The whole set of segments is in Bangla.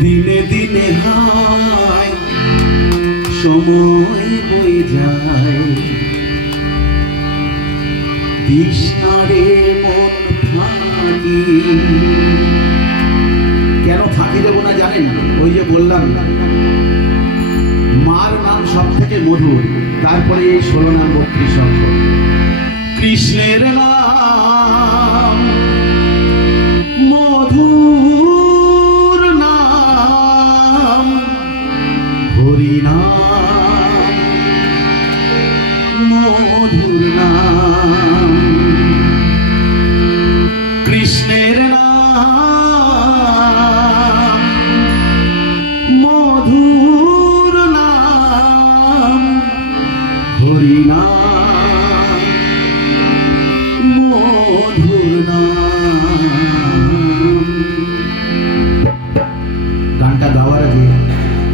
দিনে দিনে হায় সময় বয়ে যায়, তৃষ্ণারে মন ফাঁকি। কেন ফাঁকি দেবো না জানেন? ওই যে বললাম মার নাম সব থেকে মধুর, তারপরে এই 16 নাম 32 অক্ষর। কৃষ্ণের নাম মধুর নাম, হরি নাম মধুর নাম। কৃষ্ণের নাম মধুর নাম, হরি নাম মধুর নাম। গানটা গাওয়ার আগে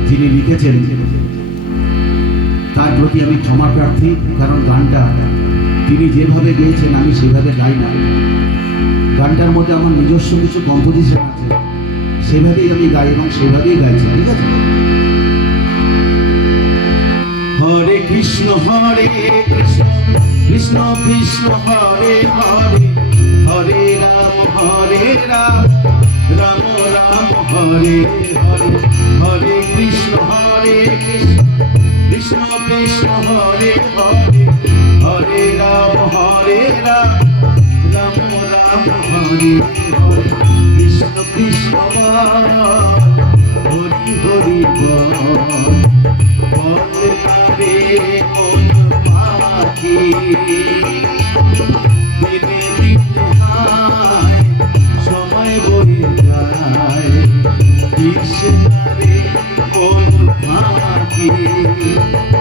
যিনি লিখেছেন তার প্রতি আমি ক্ষমা প্রার্থী, কারণ গানটা তিনি যেভাবে গেয়েছেন আমি সেভাবে গাই না। গানটার মধ্যে আমার নিজস্ব কিছু কম্পোজিশন আছে, সেভাবেই আমি গাই এবং সেভাবেই গাইছি, ঠিক আছে? হরে কৃষ্ণ কৃষ্ণ কৃষ্ণ কৃষ্ণ হরে হরে, হরে রাম রাম রাম হরে হরে। হরে কৃষ্ণ কৃষ্ণ কৃষ্ণ কৃষ্ণ হরে হরে, হরে রাম রাম রাম হরে হরে। কৃষ্ণ কৃষ্ণ হরি হরি বল রে মন পাখি। দিনে দিনে হায় সময় বয়ে যায়, কৃষ্ণরে মন পাখি।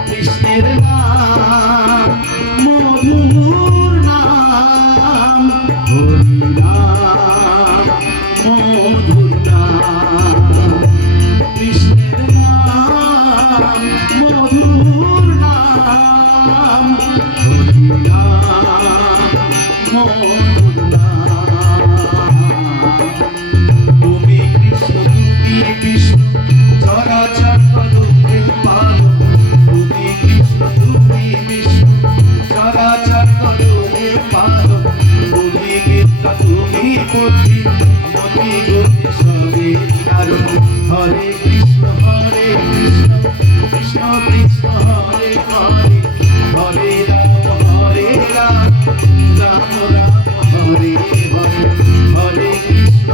কৃষ্ণের নাম মধুর নাম, হরি নাম মধুর নাম। কৃষ্ণের নাম মধুর নাম, হরি নাম মধুর নাম। তুমি কৃষ্ণ তুমি বিষ্ণু চরাচর জগতের পালক। তুমি কৃষ্ণ তুমি বিষ্ণু চরাচর জগতের পালক। তুমি বিদ্যা তুমি বুদ্ধি মতি গতি সবের কারণ। হরে কৃষ্ণ কৃষ্ণ কৃষ্ণ কৃষ্ণ হরে হরে, হরে রাম রাম রাম হরে হরে। হরে কৃষ্ণ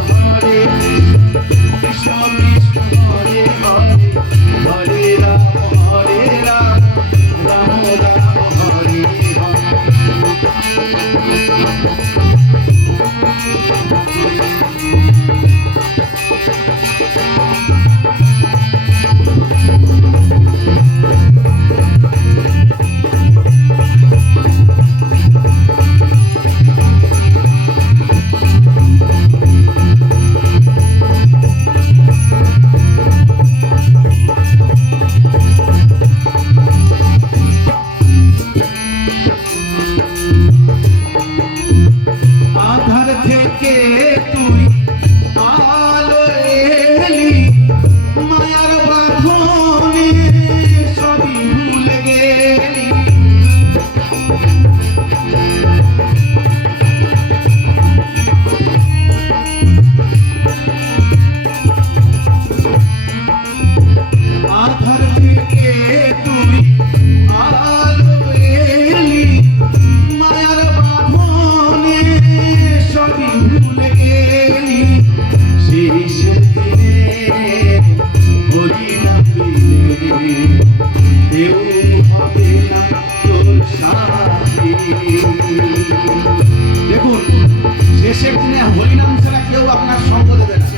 কৃষ্ণ কৃষ্ণ হরে হরে, হরে রাম রাম রাম হরে হরে। আধার থেকে তুই আলো এলি, মায়ার বাঁধনে সবই ভুলে গেলি। আধার থেকে তুই আলো এলি, মায়ার বাঁধনে সবই ভুলে গেলি। শেষ দিনে হরি নাম বিনে কেউ হবে না তোর সাথী। দেখুন, শেষের দিনে হরিনাম ছাড়া কেউ আপনার সঙ্গ দেবে না।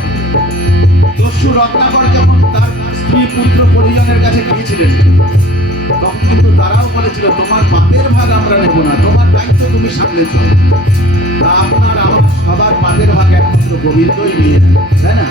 দস্যু রত্নাকর যখন তার স্ত্রী পুত্র পরিজনের কাছে গিয়েছিলেন, তখন কিন্তু তারাও বলেছিল তোমার পাপের ভাগ আমরা নেব না, তোমার দায়িত্ব তুমি সামলেছ। তা আপনার আমার সবার পাপের ভাগ একমাত্র গোবিন্দই নিয়ে নেয়, তাই না?